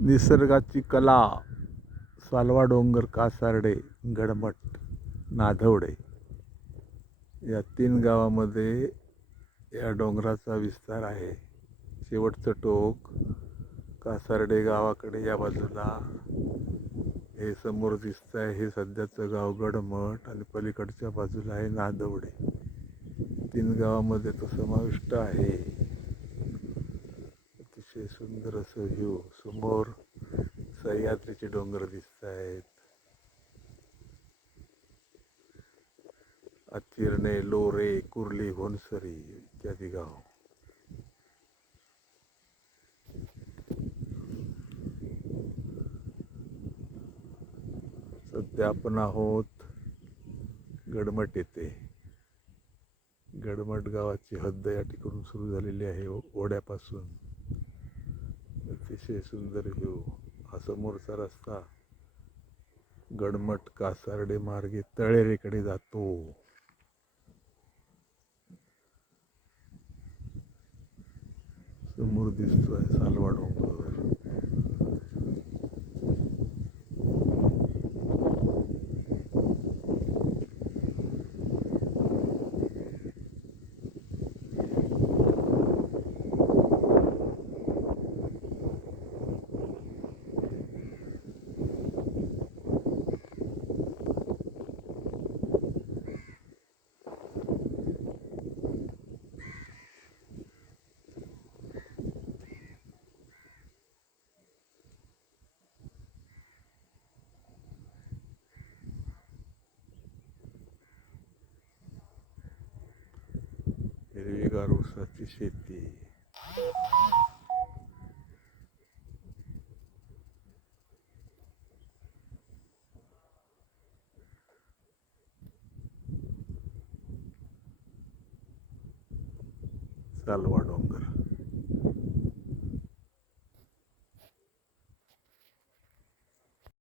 निसर्गाची कला. सालवा डोंगर कासारडे गडमट नाधवडे. या तीन गावामध्ये या डोंगराचा विस्तार आहे. शेवटचं टोक कासारडे गावाकडे या बाजूला. हे समोर दिसत आहे हे सध्याचं गाव गडमठ आणि पलीकडच्या बाजूला आहे नादवडे तीन गावामध्ये तो समाविष्ट आहे. अतिशय सुंदर असं व्ह्यू समोर डोंगर दिसत आहेत अतिरणे लोरे कुर्ली घोणसरी इत्यादी गाव सध्या आपण आहोत गडमट येथे गडमट गावाची हद्द या ठिकाणून सुरू झालेली आहे ओढ्यापासून अतिशय सुंदर व्ह्यू हा समोरचा रस्ता. गडमट कासारडे मार्गे तळेरेकडे जातो. समोर दिसतोय सालवा डोंगर. हिरवीगार ऊसाची शेती सालवा डोंगर